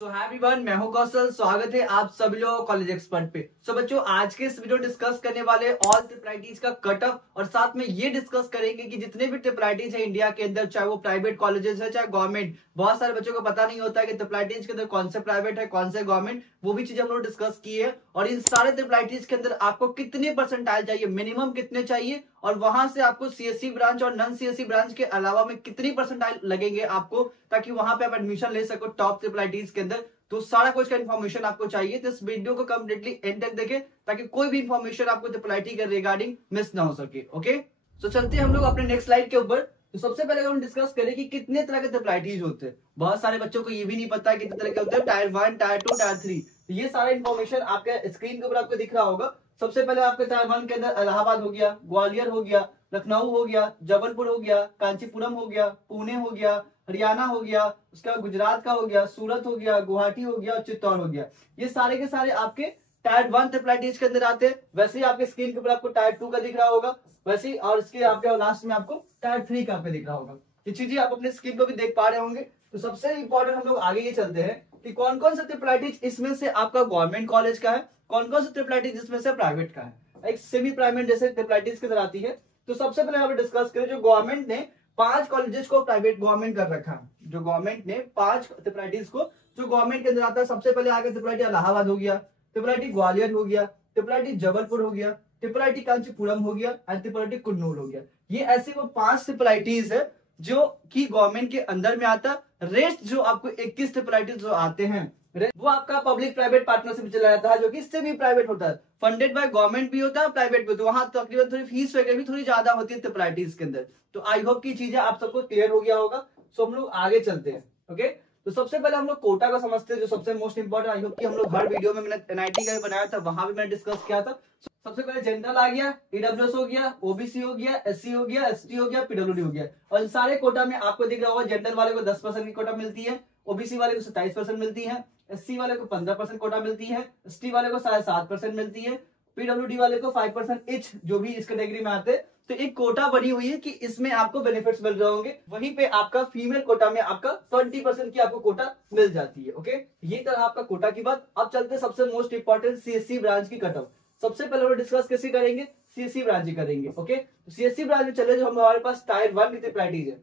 तो hi everyone, मैं हूं कौशल। स्वागत है आप सभी लोगों कॉलेज एक्सपर्ट पे। बच्चों, आज के इस वीडियो डिस्कस करने वाले ऑल ट्रिपल का कट ऑफ और साथ में ये डिस्कस करेंगे कि जितने भी ट्रिपल है इंडिया के अंदर, चाहे वो प्राइवेट कॉलेजेस है चाहे गवर्नमेंट, बहुत सारे बच्चों को पता नहीं होता है कि ट्रिपल के अंदर कौन से प्राइवेट है कौन से गवर्नमेंट, वो भी चीज हम लोग डिस्कस की है। और इन सारे ट्रिपल के अंदर आपको कितने परसेंटाइल चाहिए, मिनिमम कितने चाहिए, और वहां से आपको सीएससी ब्रांच और नॉन सीएससी ब्रांच के अलावा में कितनी परसेंटाइल लगेंगे आपको, ताकि वहां पे आप एडमिशन ले सको टॉप ट्रिपल के अंदर। तो सारा कुछ का इन्फॉर्मेशन आपको चाहिए, तो इस वीडियो को कंप्लीटली एंड तक देखें ताकि कोई भी इन्फॉर्मेशन आपको ट्रिपल के रिगार्डिंग मिस ना हो सके। ओके, तो चलते हैं हम लोग अपने नेक्स्ट स्लाइड के ऊपर। तो सबसे पहले हम डिस्कस करें कि कितने तरह के ट्रिपल होते हैं। बहुत सारे बच्चों को ये भी नहीं पता है कितने तरह के होते हैं, टायर 1, टायर 2, टायर 3। ये सारा इन्फॉर्मेशन आपके स्क्रीन के ऊपर आपको दिख रहा होगा। सबसे पहले आपके टायर 1 के अंदर इलाहाबाद हो गया, ग्वालियर हो गया, लखनऊ हो गया, जबलपुर हो गया, कांचीपुरम हो गया, पुणे हो गया, हरियाणा हो गया, उसके बाद गुजरात का हो गया, सूरत हो गया, गुवाहाटी हो गया और चित्तौड़ हो गया। ये सारे के सारे आपके टायर 1 ट्रिपल के अंदर आते हैं। वैसे ही आपके स्क्रीन के ऊपर आपको टायर 2 का दिख रहा होगा, वैसे ही, और इसके आपके लास्ट में आपको टायर 3 का पे दिख रहा होगा। ये चीजें आप अपने स्क्रीन पर भी देख पा रहे होंगे। तो सबसे इंपॉर्टेंट हम लोग आगे ये चलते हैं कि कौन कौन सा ट्रिपल इसमें से आपका गवर्नमेंट कॉलेज का है, कौन कौन सा ट्रिपल जिसमें से प्राइवेट का है, एक सेमी प्राइवेट जैसे ट्रिपल के अंदर आती है। तो सबसे पहले यहाँ पे डिस्कस करें, जो गवर्नमेंट ने 5 कॉलेजेस को प्राइवेट गवर्नमेंट कर रखा है। जो गवर्नमेंट ने 5 ट्रिपल को जो गवर्नमेंट के अंदर आता है, सबसे पहले आगे ट्रिपल इलाहाबाद हो गया, ट्रिपल ग्वालियर हो गया, ट्रिपल जबलपुर हो गया, ट्रिपल कांचीपुरम हो गया और ट्रिपल कुन्नूर हो गया। ये ऐसे वो 5 ट्रिपल है जो कि गवर्नमेंट के अंदर में आता है। रेस्ट जो आपको 21 ट्रिपल जो आते हैं वो आपका पब्लिक प्राइवेट पार्टनरशिप चला जाता है, जो कि इससे भी प्राइवेट होता है, फंडेड बाय गवर्नमेंट भी होता है, प्राइवेट भी होता है। वहां तकरीबन थोड़ी फीस वगैरह भी थोड़ी ज्यादा होती है ट्रिपल के अंदर। तो आई होप की चीजें आप सबको क्लियर हो गया होगा। सो हम लोग आगे चलते हैं। ओके, तो सबसे पहले हम लोग कोटा को समझते हैं, जो सबसे मोस्ट इंपॉर्टेंट। आई होप कि हम लोग हर वीडियो में, मैंने एनआईटी का भी बनाया था, वहां भी मैंने डिस्कस किया था। सबसे पहले जनरल आ गया, ईडब्ल्यूएस हो गया, ओबीसी हो गया, एससी हो गया, एसटी हो गया, पीडब्ल्यूडी हो गया। और इन सारे कोटा में आपको दिख रहा होगा, जनरल वाले को 10% की कोटा मिलती है, ओबीसी वाले को 27% मिलती है, एससी वाले को 15% कोटा मिलती है, एसटी वाले को 7.5% मिलती है, पीडब्ल्यूडी वाले को 5% इच, जो भी इस कैटेगरी में आते हैं। तो एक कोटा बनी हुई है कि इसमें आपको बेनिफिट्स मिल रहे होंगे। वहीं पे आपका फीमेल कोटा में आपका 20% की आपको कोटा मिल जाती है। ओके, ये तरह आपका कोटा की बात। अब चलते हैं सबसे मोस्ट इंपॉर्टेंट सीएससी ब्रांच की कट ऑफ। सबसे पहले हम डिस्कस कैसे करेंगे, सीएससी ब्रांच ही करेंगे। ओके, तो सीएससी ब्रांच में चले, जो हमारे पास टायर 1 की ट्रिपल है।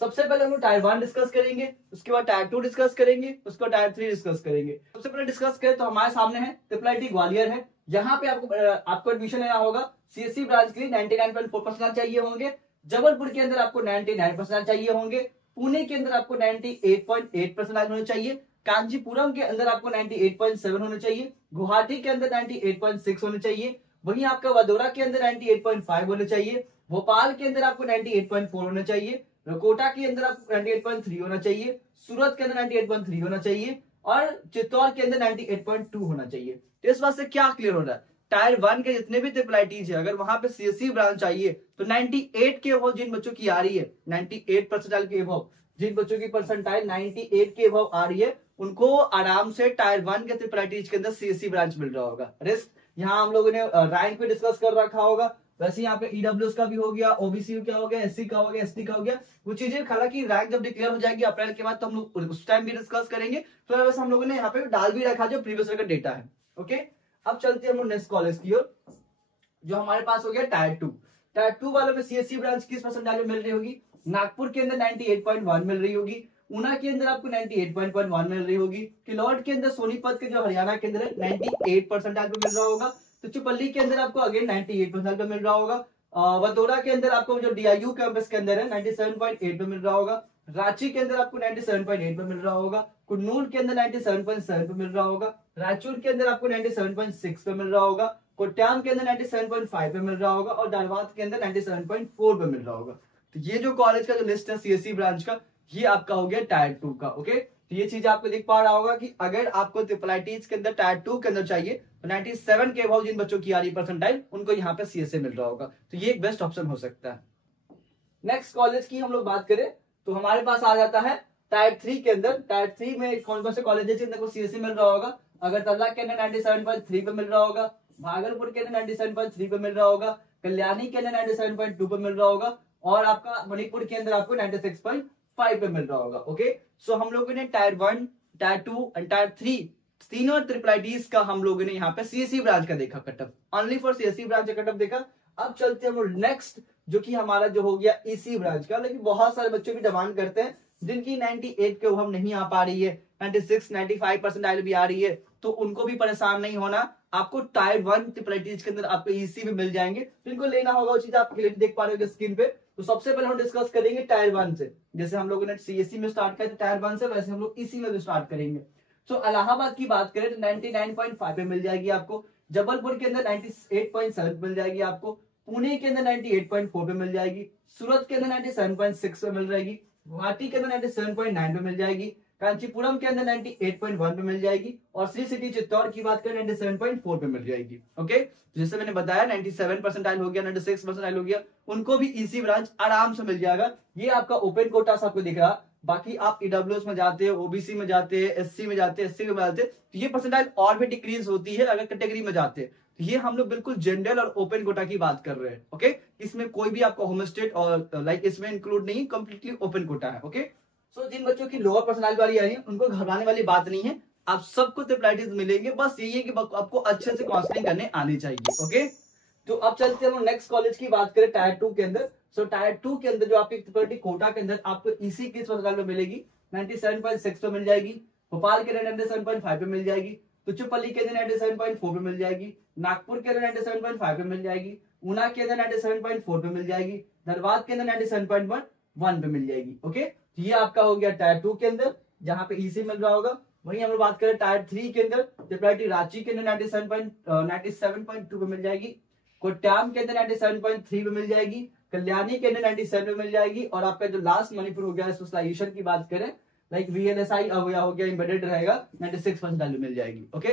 सबसे पहले हम लोग टायर 1 डिस्कस करेंगे, उसके बाद टायर 2 डिस्कस करेंगे, उसके बाद टायर 3 डिस्कस करेंगे। सबसे पहले डिस्कस करें तो हमारे सामने है ट्रिपल ग्वालियर है। यहाँ पे आपको एडमिशन लेना होगा। सीएससी ब्रांच के लिए 99.4% चाहिए होंगे। जबलपुर के अंदर आपको 99% चाहिए होंगे। पुणे के अंदर आपको 98.8% होने चाहिए। कांचीपुरम के अंदर आपको 98.7 होने चाहिए। गुवाहाटी के अंदर 98.6 होने चाहिए। वहीं आपका वडोदरा के अंदर 98.5 होने चाहिए। भोपाल के अंदर आपको 98.4 होने चाहिए। कोटा के अंदर आपको 98.3 होना चाहिए। सूरत के अंदर 98.3 होना चाहिए और चित्तौड़ के अंदर 98.2 होना चाहिए। तो इस बात से क्या क्लियर हो रहा है, टायर 1 के जितने भी ट्रिपल है, अगर वहां पे सीएससी ब्रांच चाहिए तो 98 के अबव जिन बच्चों की आ रही है, 98% के अबव जिन बच्चों की परसेंटाइल 98 के अबव आ रही है, उनको आराम से टायर 1 के ट्रिपल के अंदर सीएससी ब्रांच मिल रहा होगा। रिस्क यहाँ हम लोगों ने रैंक पे डिस्कस कर रखा होगा। वैसे यहाँ पे ईडब्ल्यूएस का भी हो गया, ओबीसी का हो गया, एससी का हो गया, एसटी का हो गया। वो चीजें हालांकि रैंक जब डिक्लेयर हो जाएगी अप्रैल के बाद, तो हम लोग उस टाइम भी डिस्कस करेंगे। तो वैसे हम लोगों ने यहाँ पे डाल भी रखा जो प्रीवियस ईयर का डेटा है। ओके, अब चलते हैं हम लोग नेक्स्ट कॉलेज की ओर, जो हमारे पास हो गया टायर 2। टायर 2 वालों में सीएससी ब्रांच किस परसेंटाइल में मिल रही होगी, नागपुर के अंदर 98.1 मिल रही होगी। ऊना के अंदर आपको 98.1 मिल रही होगी। किलौट के अंदर सोनीपत के जो हरियाणा के अंदर 98% पे मिल रहा होगा। तो चुपल्ली के अंदर आपको अगेन 98% पे मिल रहा होगा। वडोदरा के अंदर आपको जो डीआईयू कैंपस के अंदर है 97.8 पे मिल रहा होगा। रांची के अंदर आपको 97.8 पे मिल रहा होगा। कुन्नूर के अंदर 97.7 पे मिल रहा होगा। रायचूर के अंदर आपको 97.6 पे मिल रहा होगा। कोट्याम के अंदर 97.5 पे मिल रहा होगा और धनबाद के अंदर 97.4 पे मिल रहा होगा। तो ये जो कॉलेज का जो लिस्ट है सीएससी ब्रांच का, ये आपका हो गया टायर 2 का। ओके, तो ये चीज आपको दिख पा रहा होगा कि अगर आपको ट्रिपल के अंदर टायर 2 के अंदर चाहिए तो 97 के अबव जिन बच्चों की आ रही परसेंटाइल, उनको यहाँ पे सीएसए मिल रहा होगा। तो ये एक बेस्ट ऑप्शन हो सकता है। नेक्स्ट कॉलेज की हम लोग बात करें तो हमारे पास आ जाता है टायर 3 के अंदर। टायर 3 में कौन कौन से कॉलेज के अंदर सीएससी मिल रहा होगा। अगरतला के अंदर 97.3 पे मिल रहा होगा। भागलपुर के अंदर 97.3 पे मिल रहा होगा। कल्याणी के अंदर 97.2 पे मिल रहा होगा और आपका मणिपुर के अंदर आपको 96.5 पे मिल रहा होगा। ओके, सो हम लोगों ने टायर 1 टायर 2 एंड टायर 3 तीनों ट्रिपल आईटीज का हम लोगों ने यहाँ पे सीएससी ब्रांच का देखा cut off, only for CSC branch का कट ऑफ देखा। अब चलते हैं हम लोग नेक्स्ट, जो कि हमारा जो हो गया ईसी ब्रांच का। लेकिन बहुत सारे बच्चों की डिमांड करते हैं जिनकी 98 के हम नहीं आ पा रही है, 96 95 परसेंटाइल भी आ रही है, तो उनको भी परेशान नहीं होना। आपको टायर 1 ट्रिपल आईटीज के अंदर आपको ईसी में मिल जाएंगे, तो इनको लेना होगा वो चीज आप क्लियर देख पा रहे हो स्क्रीन पे। तो सबसे पहले हम डिस्कस करेंगे टायर 1 से। जैसे हम लोगों ने सीएससी में स्टार्ट किया था टायर 1 से, वैसे हम लोग ईसी में भी स्टार्ट करेंगे। तो इलाहाबाद की बात करें तो 99.5 पे मिल जाएगी आपको, जबलपुर के अंदर 98.7 मिल जाएगी आपको, पुणे के अंदर 98.4 पे मिल जाएगी, सूरत के अंदर 97.6 पे मिल जाएगी, गुवाहाटी के अंदर 97.9 पे मिल जाएगी, कांचीपुरम के अंदर 98.1 पे मिल जाएगी, और श्री सिटी चित्तौड़ की बात करें 97.4 पे मिल जाएगी। ओके, जैसे मैंने बताया 97 परसेंटाइल हो गया, 96 परसेंटाइल हो गया, उनको भी ईसी ब्रांच आराम से मिल जाएगा। ये आपका ओपन कोटा आपको दिख रहा। बाकी आप ईडब्ल्यूएस में जाते हैं, ओबीसी में जाते हैं, एससी में जाते हैं, एससी में जाते हैं, तो ये परसेंटाइल और भी डिक्रीज होती है अगर कैटेगरी में जाते हैं। तो ये हम लोग बिल्कुल जनरल और ओपन कोटा की बात कर रहे हैं। ओके, इसमें कोई भी आपको होम स्टेट और लाइक इसमें इंक्लूड नहीं, कंप्लीटली ओपन कोटा है। ओके, सो जिन बच्चों की लोअर पर्सनैलिटी वाली आ रही है उनको घबराने वाली बात नहीं है, आप सबको ट्रिपल आईटीज मिलेंगे। बस यही है कि आपको अच्छे से काउंसलिंग करने आनी चाहिए। ओके, तो अब चलते हैं नेक्स्ट कॉलेज की बात करें टायर 2 के अंदर। सो टायर 2 के अंदर जो आपकी ट्रिपल आईटी कोटा के अंदर आपको ईसी किस परसेंटाइल में मिलेगी, 97.6 पे मिल जाएगी, भोपाल के अंदर 97.5 पे मिल जाएगी, तुच्चुपल्ली के अंदर 97.4 पे मिल जाएगी, नागपुर के अंदर 97.5 पे मिल जाएगी, ऊना के अंदर 97.4 पे मिल जाएगी, धनबाद के अंदर 97.1 पे मिल जाएगी। ओके, तो ये आपका हो गया टायर 2 के अंदर जहां पे ईसी मिल रहा होगा। वहीं हम लोग बात करें टायर 3 के अंदर, ट्रिपल आईटी रांची के अंदर 97.2 पे मिल जाएगी, कोट्टायम के अंदर 97.3 पे मिल जाएगी, कल्याणी के अंदर 97 पे मिल जाएगी, और आपका जो लास्ट मणिपुर हो गया स्पेशलाइजेशन की बात करें लाइक वीएलएसआई हो गया एम्बेडेड रहेगा, 96 परसेंटाइल मिल जाएगी। ओके,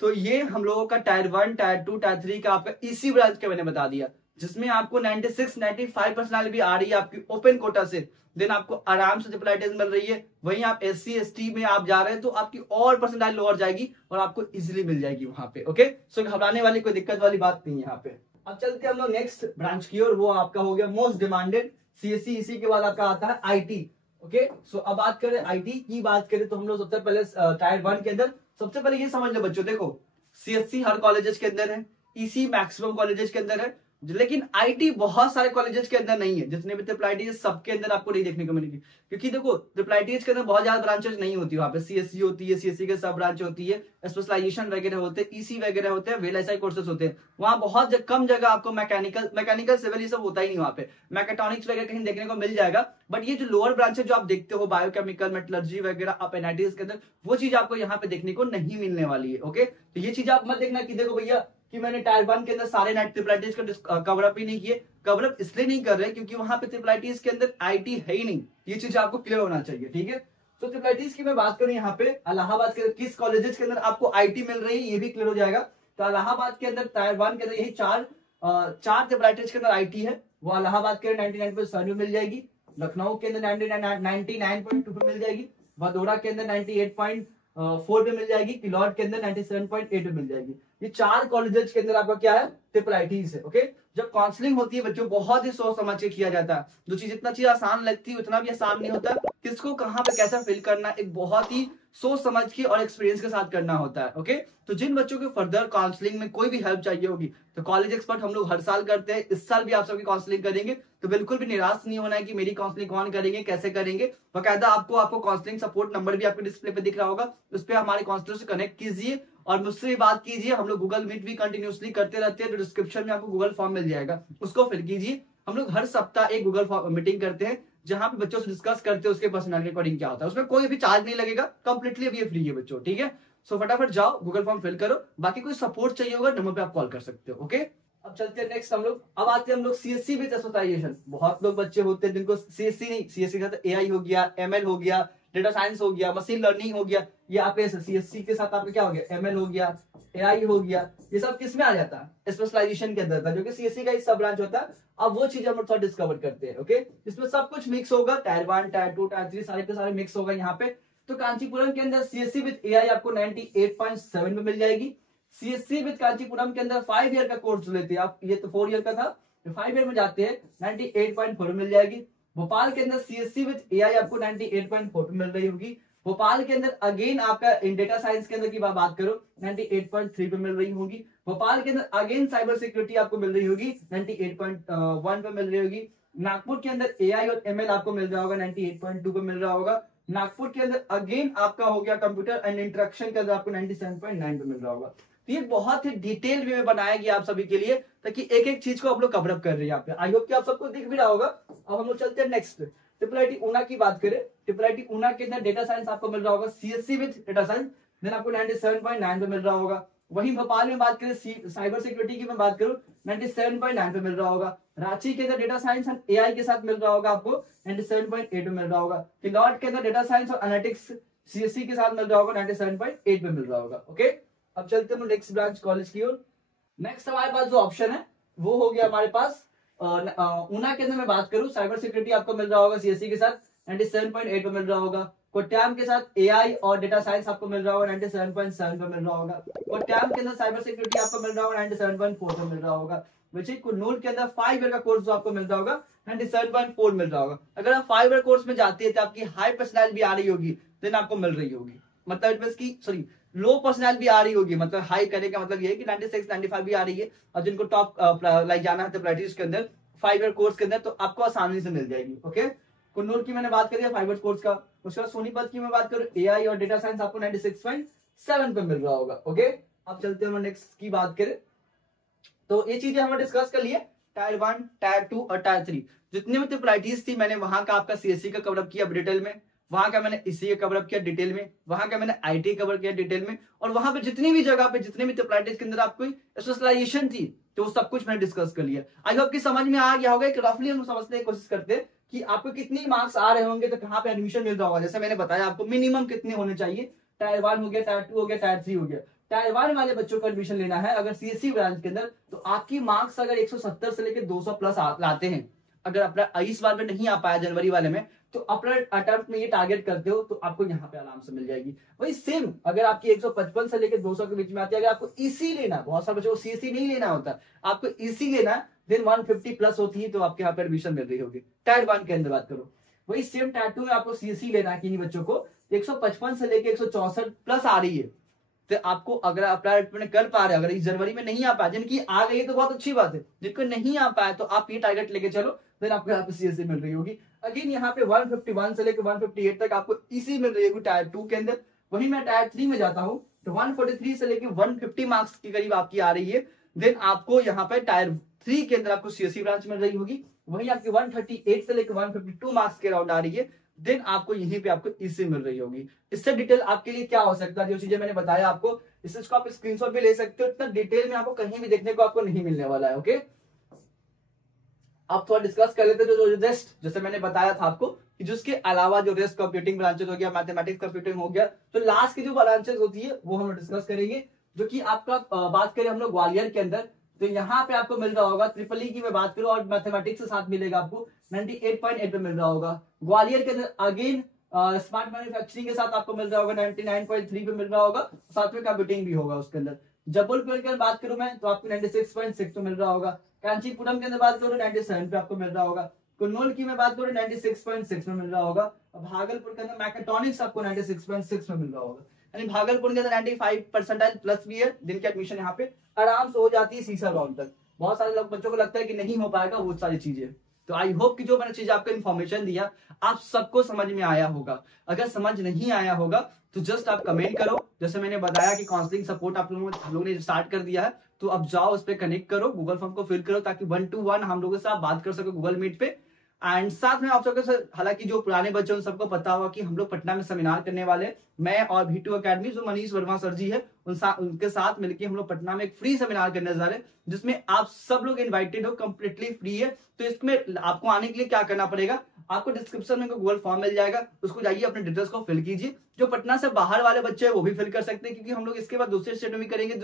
तो ये हम लोगों का टायर 1 टायर 2 टायर 3 का आपका ईसी ब्रांच का मैंने बता दिया, जिसमें आपको 96 95 परसेंटाइल भी आ रही है आपकी ओपन कोटा से, देन आपको आराम से ट्रिपल आईटीज मिल रही है। वहीं आप एससी एसटी में आप जा रहे हैं तो आपकी और परसेंटाइल लोअर जाएगी और आपको इजीली मिल जाएगी वहां पे। ओके, सो घबराने वाली कोई दिक्कत वाली बात नहीं है यहाँ पे। अब चलते हैं हम लोग नेक्स्ट ब्रांच की ओर, वो आपका हो गया मोस्ट डिमांडेड सीएससी। इसी के बाद आपका आता है आईटी। ओके, सो अब बात करें आईटी की बात करें तो हम लोग सबसे पहले टायर 1 के अंदर सबसे पहले ये समझ लो बच्चों, देखो सीएससी हर कॉलेजेस के अंदर है, ईसी मैक्सिमम कॉलेजेस के अंदर है, लेकिन आईटी बहुत सारे कॉलेजेस के अंदर नहीं है। जितने भी ट्रिपल आईटी सबके अंदर आपको नहीं देखने को मिलेगी, क्योंकि देखो ट्रिपल आईटी के अंदर बहुत ज्यादा ब्रांचेस नहीं होती। वहां पे सीएससी होती है, सीएससी के सब ब्रांच होती है, स्पेशलाइजेशन वगैरह होते हैं, ईसी वगैरह होते हैं, वीएलएसआई कोर्सेज होते हैं। वहां बहुत कम जगह आपको मैकेनिकल सिविल ये सब होता ही नहीं। वहां पे मैकेट्रॉनिक्स वगैरह कहीं देखने को मिल जाएगा, बट ये जो लोअर ब्रांच है जो आप देखते हो बायोकेमिकल मेटलर्जी वगैरह आप एनआईटीज के अंदर, वो चीज आपको यहाँ पे देखने को नहीं मिलने वाली है। ओके, तो ये चीज आप मत देखना कि देखो भैया कि मैंने टायर 1 के अंदर सारे ट्रिपल आईटीज का कवरअप ही नहीं किए। कवरअप इसलिए नहीं कर रहे क्योंकि वहां पे ट्रिपल आईटीज के अंदर आईटी है ही नहीं। ये चीज आपको क्लियर होना चाहिए, ठीक है। तो ट्रिपल आईटीज की मैं बात करूं यहाँ पे इलाहाबाद के किस कॉलेजेस के अंदर आपको आईटी मिल रही है ये भी क्लियर हो जाएगा। तो इलाहाबाद के अंदर टायर 1 के अंदर यही चार ट्रिपल आईटीज के अंदर आईटी है, वो इलाहाबाद के 99.7 में मिल जाएगी, लखनऊ के अंदर 99.2 पे मिल जाएगी, भदोरा के अंदर 98.4 पे मिल जाएगी, किलौट के अंदर 97.8 पे मिल जाएगी। ये चार कॉलेजेस के अंदर आपका क्या है ट्रिपल आईटीज है। ओके, जब काउंसलिंग होती है बच्चों बहुत ही सोच समझ के किया जाता है। जो चीज इतना चीज आसान लगती है उतना भी आसान नहीं होता। किसको कहाँ पे कैसा फिल करना एक बहुत ही सोच समझ के और एक्सपीरियंस के साथ करना होता है। ओके, तो जिन बच्चों को फर्दर काउंसलिंग में कोई भी हेल्प चाहिए होगी तो कॉलेज एक्सपर्ट हम लोग हर साल करते हैं, इस साल भी आप सबकी काउंसलिंग करेंगे। तो बिल्कुल भी निराश नहीं होना है कि मेरी काउंसलिंग कौन करेंगे कैसे करेंगे। बकायदा आपको काउंसलिंग सपोर्ट नंबर भी आपके डिस्प्ले पे दिख रहा होगा, उस पर हमारे काउंसलर से कनेक्ट कीजिए और मुझसे भी बात कीजिए। हम लोग गूगल मीट भी कंटिन्यूसली करते रहते हैं, तो डिस्क्रिप्शन में आपको गूगल फॉर्म मिल जाएगा, उसको फिल कीजिए। हम लोग हर सप्ताह एक गूगल फॉर्म मीटिंग करते हैं जहां पे बच्चों से डिस्कस करते हैं उसके पर्सनैलिटी अकॉर्डिंग क्या होता है। उसमें कोई भी चार्ज नहीं लगेगा, कंप्लीटली अभी फ्री है बच्चों, ठीक है। सो फटाफट जाओ गूगल फॉर्म फिल करो, बाकी कोई सपोर्ट चाहिए होगा नंबर पे आप कॉल कर सकते हो। ओके, अब चलते हैं नेक्स्ट हम लोग। अब आते हैं हम लोग सीएससी विद स्पेशलाइजेशन। बहुत लोग बच्चे होते हैं जिनको सीएससी नहीं, सीएससी के साथ एआई हो गया, एमएल हो गया, डेटा साइंस हो गया, मशीन लर्निंग हो गया, ये आपके सीएससी के साथ आपका क्या हो गया एमएल हो गया, एआई हो गया, ये सब किस में आ जाता है स्पेशलाइजेशन के अंदर था, जो कि सीएससी का ही सब ब्रांच होता है। अब वो चीज हम लोग थोड़ा डिस्कवर करते हैं। ओके, इसमें सब कुछ मिक्स होगा, टायर 1 टायर 2 टायर 3 सारे के सारे मिक्स होगा यहाँ पे। तो कांचीपुरम के अंदर सीएससी विद एआई आपको 98.7 में मिल जाएगी। सीएससी विद कांचीपुरम के अंदर 5 ईयर का कोर्स लेते हैं आप, ये तो 4 ईयर का था, 5 ईयर में जाते हैं 98.4 मिल जाएगी। भोपाल के अंदर सीएससी विद एआई आपको 98.4 मिल रही होगी। भोपाल के अंदर अगेन आपका इन डेटा साइंस के अंदर की बात करो 98.3 पे मिल रही होगी। भोपाल के अंदर अगेन साइबर सिक्योरिटी आपको मिल रही होगी 98.1 पे मिल रही होगी। नागपुर के अंदर एआई और एमएल आपको मिल रहा होगा 98.2 पे मिल रहा होगा। नागपुर के अंदर अगेन आपका हो गया कंप्यूटर एंड इंटरेक्शन के अंदर आपको 97.9 पे मिल रहा होगा। तो ये बहुत ही डिटेल वे में बनाया गया आप सभी के लिए, ताकि एक एक चीज को आप लोग कवरअप कर रहे हैं यहाँ पे। आई होप कि आप सबको दिख भी रहा होगा। अब हम लोग चलते हैं नेक्स्ट, ट्रिपल आईटी ऊना की बात करें। ट्रिपल आईटी ऊना के अंदर डेटा साइंस आपको मिल रहा होगा CSC with data science, then आपको 97.9 पे मिल रहा होगा। वहीं भोपाल में बात करें साइबर सिक्योरिटी की मैं बात करूं 97.9 पे मिल रहा होगा। रांची के अंदर डेटा साइंस एंड एआई के साथ मिल रहा होगा आपको 97.8 पे मिल रहा होगा। किलॉट के अंदर डेटा साइंस और एनालिटिक्स सीएससी के साथ मिल रहा होगा 97.8 पे मिल रहा होगा। ओके, अब चलते हैं नेक्स्ट ब्रांच कॉलेज की ओर। नेक्स्ट हमारे पास जो ऑप्शन है वो हो गया हमारे पास ऊना के अंदर मैं बात करूं साइबर सिक्योरिटी आपको मिल रहा होगा सीएससी के साथ 97.8 पे मिल रहा होगा। कोट्याम के साथ एआई और डेटा साइंस आपको मिल रहा होगा 97.7 पे मिल रहा होगा। कोट्याम के अंदर साइबर सिक्योरिटी आपको मिल रहा होगा 97.4 पे मिल रहा होगा। वैसे कुन्नूर के अंदर 5 ईयर का कोर्स जो आपको मिल रहा होगा 97.4 मिल रहा होगा। अगर आप 5 ईयर कोर्स में जाती है तो आपकी हाई पर्सनैलिटी भी आ रही होगी, देन आपको मिल रही होगी, मतलब इसकी सॉरी लो पर्सनैलिटी भी आ रही होगी, मतलब हाई करने का मतलब ये है कि 96 95 भी आ रही है। और जिनको टॉप लाइक जाना है तो प्रैक्टिस के अंदर 5 ईयर कोर्स के अंदर तो आपको आसानी से मिल जाएगी। ओके, कुन्नूर की मैंने बात करी है 5 ईयर कोर्स का। उसके बाद सोनीपत की मैं बात करूं एआई और डेटा साइंस आपको 96.7 पे मिल रहा होगा। ओके, अब चलते हैं नेक्स्ट की बात करें तो ये चीजें हमने डिस्कस कर लिए टायर 1, टायर 2 और टायर 3। जितने भी ट्रिपल थी मैंने वहां का आपका सीएससी का कवरअप किया डिटेल में, वहां का मैंने इसी का कवरअप किया डिटेल में, वहां का मैंने आईटी कवर किया डिटेल में, और वहां पे जितनी भी जगह पे जितने भी ट्रिपल के अंदर आपको स्पेशलाइजेशन थी तो वो सब कुछ मैंने डिस्कस कर लिया। आई होप कि समझ में आ गया होगा कि रफली हम समझने की कोशिश करते हैं कि आपको कितनी मार्क्स आ रहे होंगे तो कहाँ पे एडमिशन मिल रहा होगा। जैसे मैंने बताया आपको मिनिमम कितने होने चाहिए, टायर 1 हो गया, टायर 2 हो गया, टायर 3 हो गया। टायर 1 वाले बच्चों को एडमिशन लेना है अगर सीएससी ब्रांच के अंदर तो आपकी मार्क्स अगर 170 से लेकर 200 प्लस लाते हैं, अगर अपना इस बार में नहीं आ पाया जनवरी वाले में तो अपना अटेम्प्ट में ये टारगेट करते हो तो आपको यहाँ पे आराम से मिल जाएगी। वही सेम अगर आपकी 155 से लेकर 200 के बीच में आती है, अगर आपको ईसी लेना, बहुत सारे बच्चों को सीएससी नहीं लेना होता, आपको ईसी लेना देन 150 प्लस होती है तो आपके यहाँ पे एडमिशन मिल रही होगी। टायर 1 के अंदर बात करो, वही सेम टायर 2 में आपको सीएससी लेना है किन्हीं बच्चों को 155 से लेकर 164 प्लस आ रही है तो आपको अगर अप्लाई कर पा रहे, अगर इस जनवरी में नहीं आ पाया, जिनकी आ गई है तो बहुत अच्छी बात है, जिनको नहीं आ पाया तो आप ये टारगेट लेके चलो, देन आपको यहाँ पे सीएससी मिल रही होगी। अगेन यहाँ पे 151 से लेकर 158 तक आपको इसी मिल रही होगी टायर 2 के अंदर। वही मैं टायर 3 में जाता हूँ तो 143 से लेकर 150 मार्क्स के करीब आपकी आ रही है, देन आपको यहाँ पे टायर 3 के अंदर आपको सीएससी ब्रांच मिल रही होगी। वही आपकी 138 से लेकर 152 मार्क्स के राउंड आ रही है, देन आपको यहीं पे आपको इसी मिल रही होगी। इससे डिटेल आपके लिए क्या हो सकता है, जो चीजें मैंने बताया आपको इसको आप स्क्रीनशॉट भी ले सकते हो, इतना डिटेल में आपको कहीं भी देखने को आपको नहीं मिलने वाला है। ओके, आप थोड़ा डिस्कस कर लेते जो रेस्ट, जैसे मैंने बताया था आपको कि जिसके अलावा जो रेस्ट कंप्यूटिंग ब्रांचेस हो गया, मैथमेटिक्स कंप्यूटिंग हो गया, तो लास्ट की जो ब्रांचेस होती है वो हम डिस्कस करेंगे। जो कि आपका बात करें हम लोग ग्वालियर के अंदर तो यहाँ पे आपको मिल रहा होगा ट्रिपल ई की मैं बात करूं और मैथमेटिक्स के साथ मिलेगा आपको 98.8 पे मिल रहा होगा। ग्वालियर के अंदर अगेन स्मार्ट मैन्युफैक्चरिंग के साथ आपको मिल रहा होगा 99.3 पे मिल रहा होगा, साथ में कंप्यूटिंग भी होगा उसके अंदर। जबलपुर के अंदर बात करूं मैं तो आपको 96.6 पे मिल रहा होगा। कांचीपुरम के अंदर बात करूं 97 पे आपको मिल रहा होगा। कुन्नूर की मैं बात करूं 96.6 में मिल रहा होगा। भागलपुर के अंदर मैकेट्रॉनिक्स आपको 96.6 में मिल रहा होगा, यानी भागलपुर के अंदर 95 परसेंटाइल प्लस भी है, जिनकी एडमिशन यहाँ पे आराम से हो जाती है सीसा राउंड तक। बहुत सारे लोग बच्चों को लगता है कि नहीं हो पाएगा वो सारी चीजें, तो आई होप कि जो मैंने चीज आपको इन्फॉर्मेशन दिया आप सबको समझ में आया होगा। अगर समझ नहीं आया होगा तो जस्ट आप कमेंट करो। जैसे मैंने बताया कि काउंसलिंग सपोर्ट आप लोगों ने स्टार्ट कर दिया है, तो अब जाओ उस पर कनेक्ट करो, गूगल फॉर्म को फिल करो ताकि 1 to 1 हम लोगों से आप बात कर सको गूगल मीट पे। एंड साथ में आप सबके, हालांकि जो पुराने बच्चे उन सबको पता होगा कि हम लोग पटना में सेमिनार करने वाले, मैं और V2 अकेडमी जो मनीष वर्मा सर जी है उनके साथ मिलकर हम लोग पटना में एक फ्री सेमिनार करने जा रहे हैं, जिसमें आप सब लोग इनवाइटेड हो, कंप्लीटली फ्री है। तो इसमें आपको आने के लिए क्या करना पड़ेगा, आपको डिस्क्रिप्शन में गूगल फॉर्म मिल जाएगा, उसको जाइए अपने डिटेल्स को फिल कीजिए। जो पटना से बाहर वाले बच्चे हैं वो भी फिल कर सकते हैं, क्योंकि हम लोग इसके बाद दूसरे स्टेट में भी करेंगे।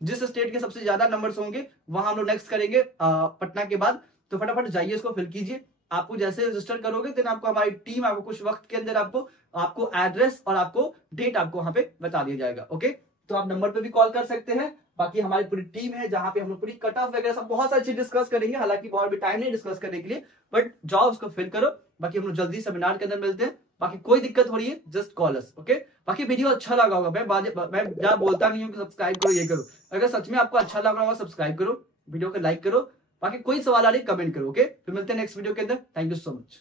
जिस स्टेट के सबसे ज्यादा नंबर्स होंगे वहां हम लोग नेक्स्ट करेंगे पटना के बाद। तो फटाफट जाइए इसको फिल कीजिए। आपको जैसे रजिस्टर करोगे देन आपको हमारी टीम आपको कुछ वक्त के अंदर आपको एड्रेस और आपको डेट आपको वहां पे बता दिया जाएगा। ओके, तो आप नंबर पे भी कॉल कर सकते हैं। बाकी हमारी पूरी टीम है जहां पे हम लोग पूरी कट ऑफ वगैरह सब बहुत सारी चीज डिस्कस करेंगे, हालांकि बहुत भी टाइम नहीं डिस्कस करने के लिए, बट जाओ उसको फिल करो। बाकी हम लोग जल्दी सेमिनार के अंदर मिलते हैं। बाकी कोई दिक्कत हो रही है जस्ट कॉल अस, ओके। बाकी वीडियो अच्छा लगा होगा, मैं ज्यादा बोलता नहीं हूँ कि सब्सक्राइब करो ये करो, अगर सच में आपको अच्छा लगा होगा सब्सक्राइब करो, वीडियो को लाइक करो, बाकी कोई सवाल आ रही कमेंट करो, ओके। फिर मिलते हैं नेक्स्ट वीडियो के अंदर। Thank you so much.